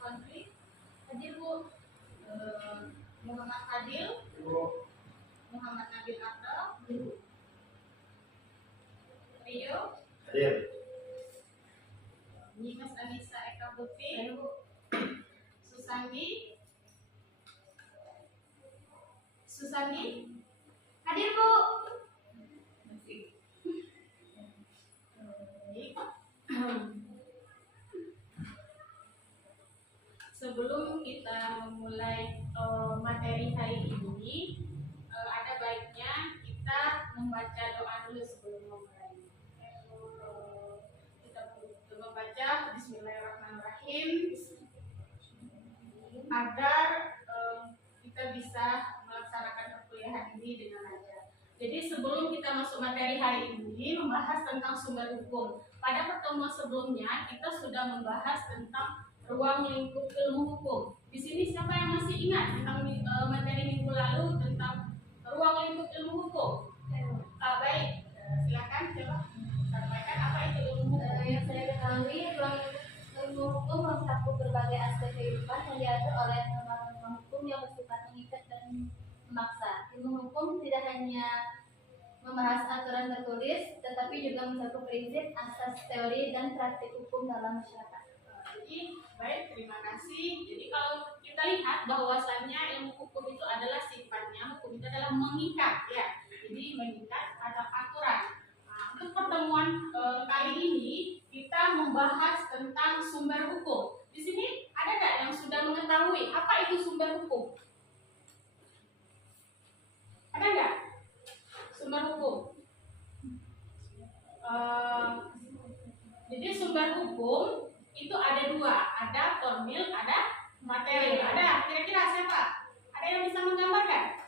konflik? Hadir Bu. Muhammad Fadil, Muhammad Nabil Abdul, Rio, hadir. Nyimas Anissa Eka Putri, Susandi, hadir Bu. Sebelum kita memulai materi hari ini, ada baiknya kita membaca doa dulu sebelum memulai. Kita membaca Bismillahirrahmanirrahim agar kita bisa melaksanakan perkuliahan ini dengan lancar. Jadi sebelum kita masuk materi hari ini membahas tentang sumber hukum. Pada pertemuan sebelumnya kita sudah membahas tentang ruang lingkup ilmu hukum. Di sini siapa yang masih ingat tentang materi minggu lalu tentang ruang lingkup ilmu hukum? Baik, silakan coba sampaikan apa itu ilmu hukum. Yang saya ketahui, ruang lingkup ilmu hukum mencakup berbagai aspek kehidupan yang diatur oleh norma-norma hukum yang bersifat mengikat dan memaksa. Ilmu hukum tidak hanya membahas aturan tertulis, tetapi juga mencakup prinsip, asas, teori, dan praktik hukum dalam masyarakat. Jadi, baik, terima kasih. Jadi kalau kita lihat bahwasannya ilmu hukum itu adalah sifatnya, hukum itu adalah mengikat, ya. Jadi mengikat terhadap aturan. Nah, untuk pertemuan kali ini kita membahas tentang sumber hukum. Di sini ada nggak yang sudah mengetahui apa itu sumber hukum? Ada nggak sumber hukum? Jadi sumber hukum itu ada dua, ada formil, ada materi. Ada, kira-kira siapa? Ada yang bisa menggambarkan?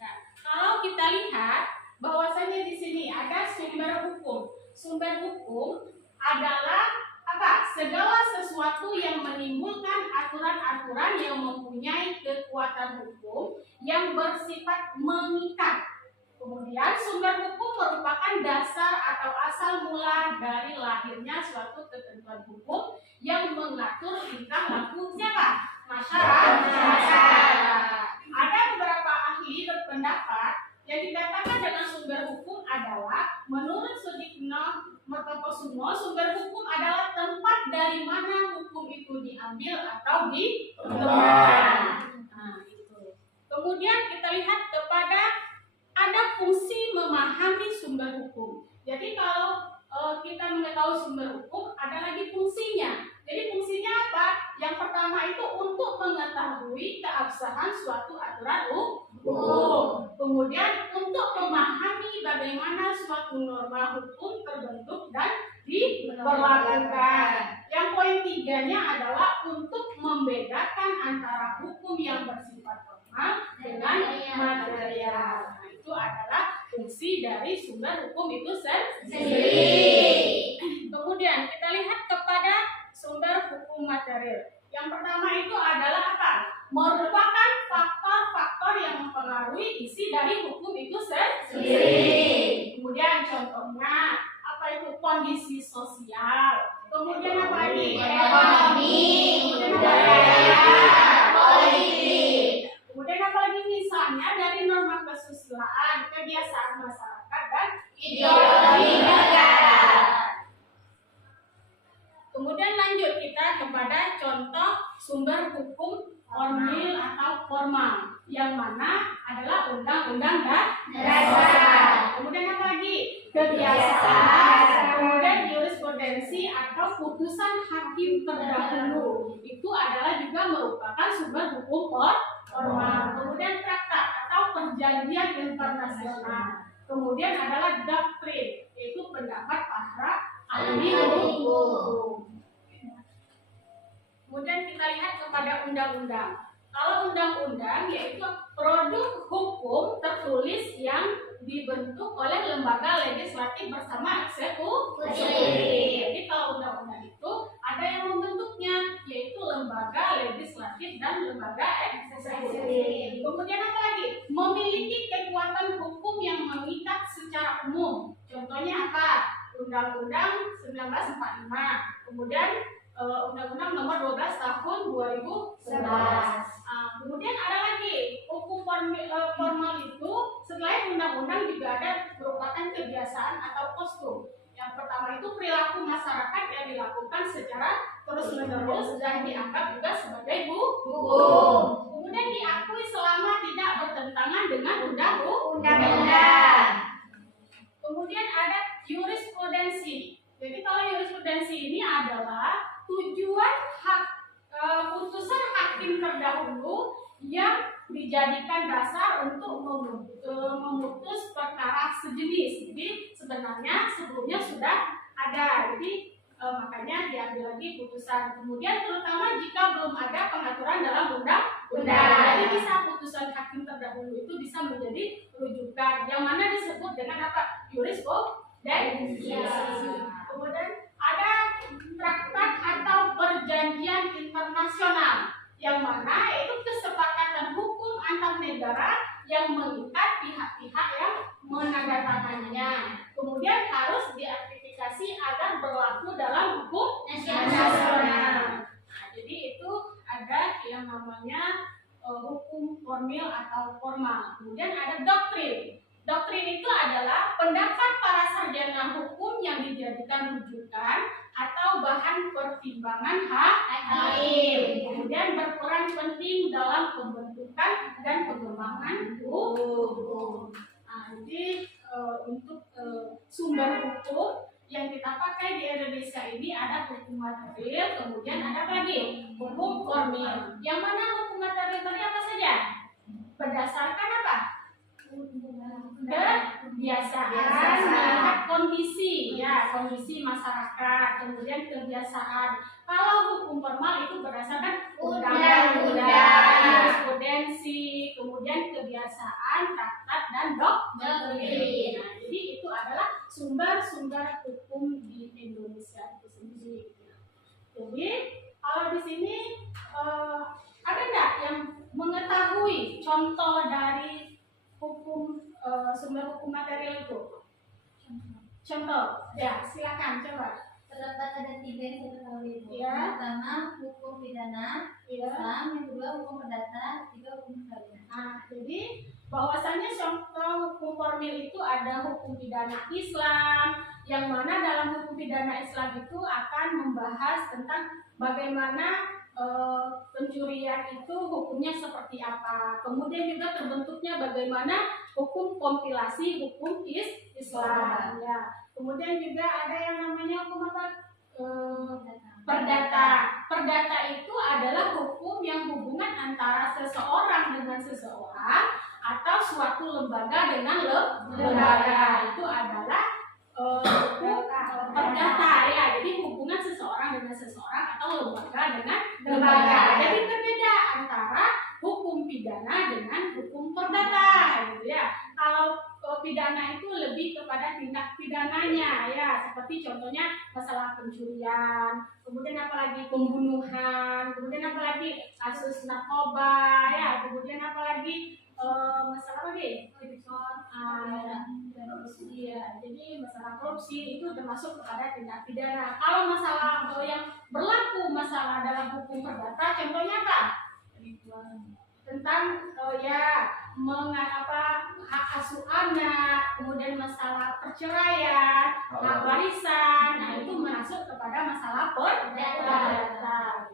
Nah, kalau kita lihat bahwasanya di sini ada sumber hukum. Sumber hukum adalah apa? Segala sesuatu yang menimbulkan aturan-aturan yang mempunyai kekuatan hukum yang bersifat mengikat. Kemudian sumber hukum merupakan dasar atau asal mula dari lahirnya suatu ketentuan hukum yang mengatur tingkah laku siapa? Masyarakat. Ada beberapa ahli berpendapat yang dikatakan dengan sumber hukum adalah menurut Sudikno Mertoposumo, sumber hukum adalah tempat dari mana hukum itu diambil atau dikembangkan. Nah, itu. Kemudian kita lihat kepada ada fungsi memahami sumber hukum. Jadi kalau kita mengetahui sumber hukum, ada lagi fungsinya. Jadi fungsinya apa? Yang pertama itu untuk mengetahui keabsahan suatu aturan hukum. Kemudian untuk memahami bagaimana suatu norma hukum terbentuk dan diberlakukan. Yang poin tiganya adalah untuk membedakan antara hukum yang bersifat formal dengan material. Nah, itu adalah fungsi dari sumber hukum itu sendiri. Kemudian kita lihat kepada sumber hukum material. Yang pertama itu adalah apa? Merupakan faktor-faktor yang mempengaruhi isi dari hukum itu sendiri. Kemudian contohnya apa itu? Kondisi sosial. Kemudian apa lagi? Ekonomi, budaya, politik. Kemudian apa lagi? Misalnya dari norma kesusilaan, kebiasaan masyarakat dan ideologi negara. Kemudian lanjut kita kepada contoh sumber hukum formil atau formal, yang mana adalah undang-undang dasar. Kemudian apa lagi? Kebiasaan. Kemudian jurisprudensi atau putusan hakim terdahulu. Itu adalah juga merupakan sumber hukum formal. Kemudian traktat atau perjanjian internasional. Kemudian adalah doktrin, yaitu pendapat para ahli hukum. Kemudian kita lihat kepada undang-undang. Kalau undang-undang yaitu produk hukum tertulis yang dibentuk oleh lembaga legislatif bersama eksekutif. Jadi kalau undang-undang itu ada yang membentuknya, yaitu lembaga legislatif dan lembaga eksekutif. Kemudian apa lagi? Memiliki kekuatan hukum yang mengikat secara umum. Contohnya apa? Undang-Undang 1945. Kemudian Undang-Undang Nomor 12 Tahun 2011. Kemudian ada lagi hukum formal itu selain undang-undang juga ada merupakan kebiasaan atau kostum. Yang pertama itu perilaku masyarakat yang dilakukan secara terus-menerus dan dianggap juga sebagai hukum. Kemudian diakui selama tidak bertentangan dengan undang-undang. Kemudian ada jurisprudensi. Jadi kalau jurisprudensi ini adalah tujuan putusan hakim terdahulu yang dijadikan dasar untuk memutus perkara sejenis. Jadi sebenarnya sebelumnya sudah ada. Jadi makanya diambil lagi putusan. Kemudian terutama jika belum ada pengaturan dalam undang-undang. Jadi bisa putusan hakim terdahulu itu bisa menjadi rujukan yang mana disebut dengan apa? Jurisprudensi. Kemudian ada traktat atau perjanjian internasional yang mana itu kesepakatan hukum antar negara yang mengikat pihak-pihak yang menandatanganinya. Kemudian harus diaplikasi agar berlaku dalam hukum nasional. Nah, jadi itu ada yang namanya hukum formil atau formal. Kemudian ada doktrin. Doktrin itu adalah pendapat para sarjana hukum yang dijadikan rujukan atau bahan pertimbangan hakim. Kemudian berperan penting dalam pembentukan dan pengembangan hukum. Nah, jadi untuk sumber hukum yang kita pakai di Indonesia ini ada hukum material, kemudian ada lagi hukum formil. Yang mana hukum material tadi apa saja? Berdasarkan apa? Kebiasaan melihat kondisi, ya kondisi masyarakat, kemudian kebiasaan. Kalau hukum formal itu berdasarkan undang-undang, jurisprudensi, kemudian kebiasaan, traktat dan doktrin. Nah, jadi itu adalah sumber-sumber hukum di Indonesia itu sendiri. Jadi kalau di sini ada nggak yang mengetahui contoh dari hukum sumber hukum material itu? Contoh, ya silakan coba. Terdapat ada 3 yang saya ketahui, Bu. Ya. Yang pertama hukum pidana, Ya. Islam, yang kedua hukum perdata, ketiga hukum perkawinan. Nah, jadi bahwasanya contoh hukum formil itu ada hukum pidana Islam, yang mana dalam hukum pidana Islam itu akan membahas tentang bagaimana pencurian itu hukumnya seperti apa. Kemudian juga terbentuknya bagaimana hukum kompilasi hukum Islam. Ya. Kemudian juga ada yang namanya hukum apa? Perdata. Perdata itu adalah hukum yang hubungan antara seseorang dengan seseorang atau suatu lembaga dengan lembaga. Itu adalah hukum perdata, ya. Jadi hubungan seseorang dengan seseorang atau lembaga dengan lembaga. Jadi berbeda antara hukum pidana dengan hukum perdata, gitu ya. Kalau pidana itu lebih kepada tindak pidananya, ya, seperti contohnya masalah pencurian, kemudian apalagi pembunuhan, kemudian apalagi kasus narkoba, ya, kemudian apalagi masalah lagi korupsi, ya. Jadi masalah korupsi itu termasuk kepada tindak pidana. Kalau masalah yang berlaku masalah dalam hukum perdata, contohnya apa? Tentang hak asuh anak, kemudian masalah perceraian, hak warisan, nah itu masuk kepada masalah perdata.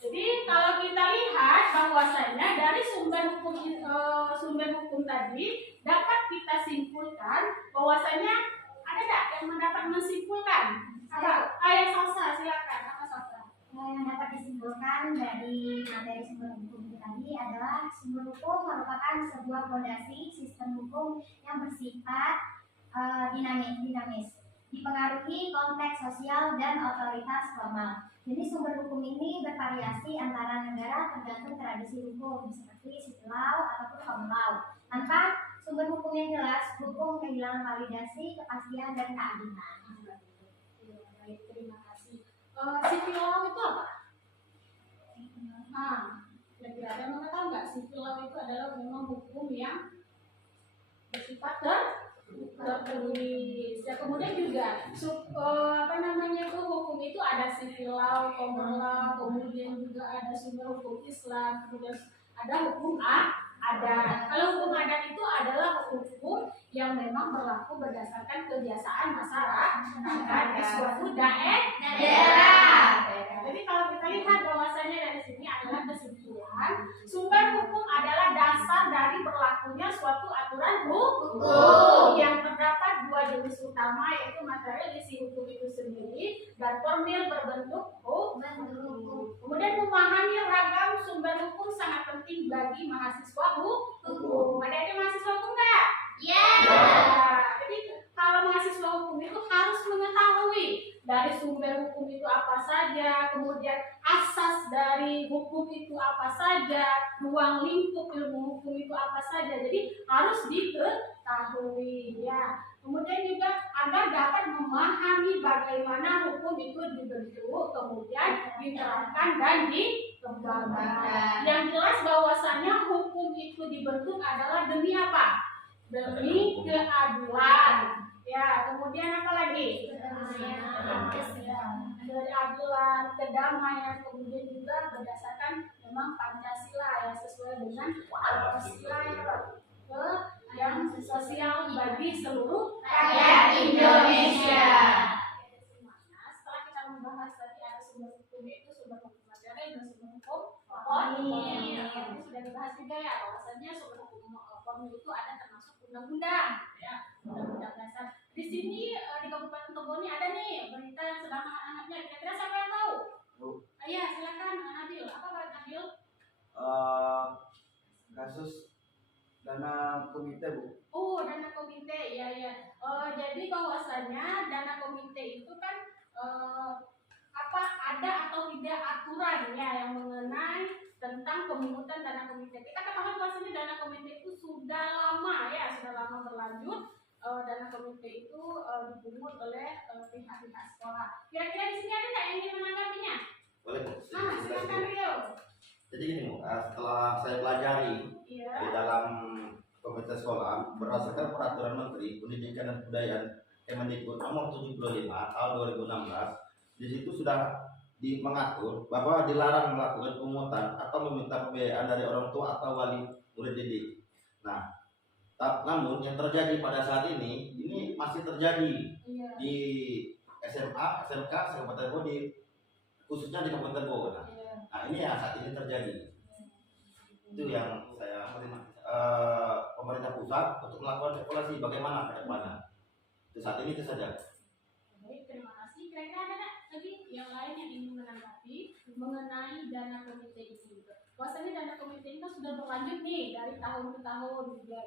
Jadi kalau kita lihat bahwasanya dari sumber hukum tadi dapat kita simpulkan bahwasanya ada nggak yang mendapat menyimpulkan? Apa? Ayah Salsa, silakan. Apa Salsa? Yang dapat disimpulkan dari materi sumber hukum itu tadi adalah sumber hukum merupakan sebuah fondasi sistem hukum yang bersifat dinamis, dipengaruhi konteks sosial dan otoritas formal. Jadi sumber hukum ini bervariasi antara negara tergantung tradisi hukum seperti civil law ataupun common law. Tanpa sumber hukum yang jelas, hukum kehilangan validasi, kepastian dan keadilan. Baik, terima kasih. Civil law itu apa? Kira-kira ada yang tahu nggak? Civil law itu adalah memang hukum yang bersifat terbuka. tertulis. Ya kemudian juga hukum itu ada civil law, common law, kemudian juga ada sumber hukum Islam, kemudian ada hukum adat. Kalau hukum adat itu adalah hukum yang memang berlaku berdasarkan kebiasaan masyarakat di suatu daerah. Jadi kalau kita lihat bahwasanya dari sini adalah kesimpulan, sumber hukum adalah dasar dari berlakunya suatu aturan hukum yang terdapat dua jenis utama, yaitu material isi hukum itu sendiri dan formil berbentuk hukum. Kemudian memahami ragam sumber hukum sangat penting bagi mahasiswa hukum. Ada mahasiswa hukum nggak? Ya. Jadi kalau mahasiswa hukum itu harus mengetahui dari sumber hukum itu apa saja, kemudian asas dari hukum itu apa saja, ruang lingkup ilmu hukum itu apa saja. Jadi harus diketahui ya. Kemudian juga agar dapat memahami bagaimana hukum itu dibentuk, kemudian diterapkan dan dikembangkan. Yang jelas bahwasannya hukum itu dibentuk adalah demi apa? Demi keadilan. Ya, kemudian apa lagi? Keadilan, kedamaian, kemudian juga berdasarkan memang Pancasila yang sesuai dengan Pancasila yang sosial bagi seluruh rakyat Indonesia. Setelah kita membahas tadi ada sumber hukum, itu sumber hukum material dan sumber hukum formil. Ini sudah dibahas juga ya, bahwasanya sumber hukum formil itu ada termasuk undang-undang, ya, undang-undang dasar. Di sini di Kabupaten Togoni ada nih berita yang sedang hangat-hangatnya. Kira-kira siapa yang tahu? Iya, silakan Nabil. Apa Pak Nabil? Kasus dana komite, Bu. Oh, dana komite, ya. Jadi bahwasanya dana komite itu kan ada atau tidak aturan ya yang mengenai tentang pemungutan dana komite. Kita ketahui bahwasanya dana komite itu sudah lama berlanjut. Dana komite itu dipungut oleh pihak-pihak sekolah. Kira-kira di sini ada nggak yang ingin menanggapinya? Boleh, Bu. Silakan Rio. Jadi gini, Bu, setelah saya pelajari di dalam komite sekolah berdasarkan peraturan Menteri Pendidikan dan Kebudayaan Kemendikbud nomor 75 tahun 2016, di situ sudah mengatur bahwa dilarang melakukan pemungutan atau meminta pembiayaan dari orang tua atau wali murid didik. Nah, namun yang terjadi pada saat ini masih terjadi di SMA, SMK, Kabupaten Bogor, khususnya di Kabupaten Bogor. Nah, ini yang saat ini terjadi. Itu yang saya pemerintah pusat untuk melakukan evaluasi bagaimana ke depannya. Itu saat ini itu saja. Baik, terima kasih. Kira-kira ada nggak lagi yang lain yang ingin menanggapi mengenai dana komite ini? Bahwasanya dana komite ini kan sudah berlanjut nih dari tahun ke tahun juga.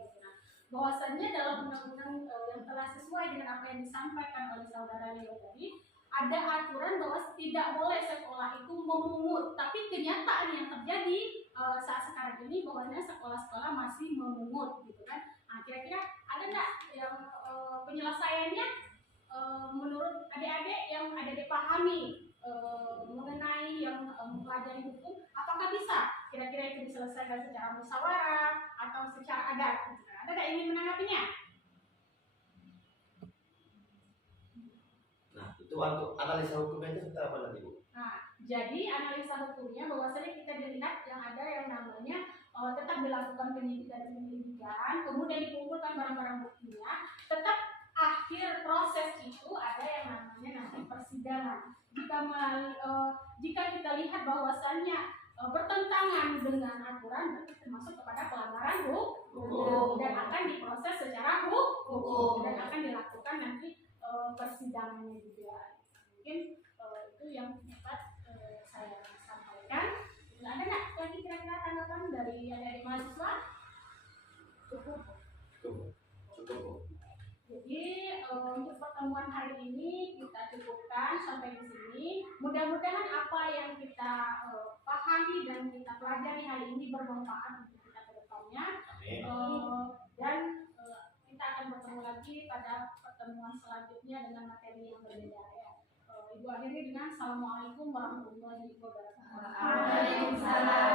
Bahwasanya dalam undang-undang yang telah sesuai dengan apa yang disampaikan oleh saudara Leo tadi, ada aturan bahwa tidak boleh sekolah itu memungut, tapi kenyataan yang terjadi saat sekarang ini bahwasanya sekolah-sekolah masih memungut, gitu kan? Nah, kira-kira ada nggak yang penyelesaiannya menurut adik-adik yang adik-adik pahami mengenai yang mempelajari hukum, apakah bisa kira-kira itu diselesaikan secara musyawarah atau secara adat? Ada nggak yang ingin menanggapinya? Nah, itu untuk analisa hukumnya itu seperti apa nanti, Bu? Nah, jadi analisa hukumnya bahwasanya kita dilihat yang ada yang namanya tetap dilakukan penyidikan, kemudian dikumpulkan barang-barang buktinya, tetap akhir proses itu ada yang namanya nanti persidangan. Jika kita lihat bahwasannya bertentangan dengan aturan, berarti termasuk kepada pelanggaran hukum dan akan diproses secara hukum dan akan dilakukan nanti persidangannya juga. Mungkin itu yang dapat saya sampaikan. Ada nggak lagi kira-kira tanggapan dari adik mahasiswa? Cukup. Jadi untuk pertemuan hari ini kita cukupkan sampai di sini. Mudah-mudahan apa yang kita pahami dan kita pelajari hari ini bermanfaat untuk kita ke depannya. Dan kita akan bertemu lagi pada pertemuan selanjutnya dengan materi yang berbeda ya. Ibu akhiri dengan Assalamualaikum warahmatullahi wabarakatuh. Waalaikumsalam.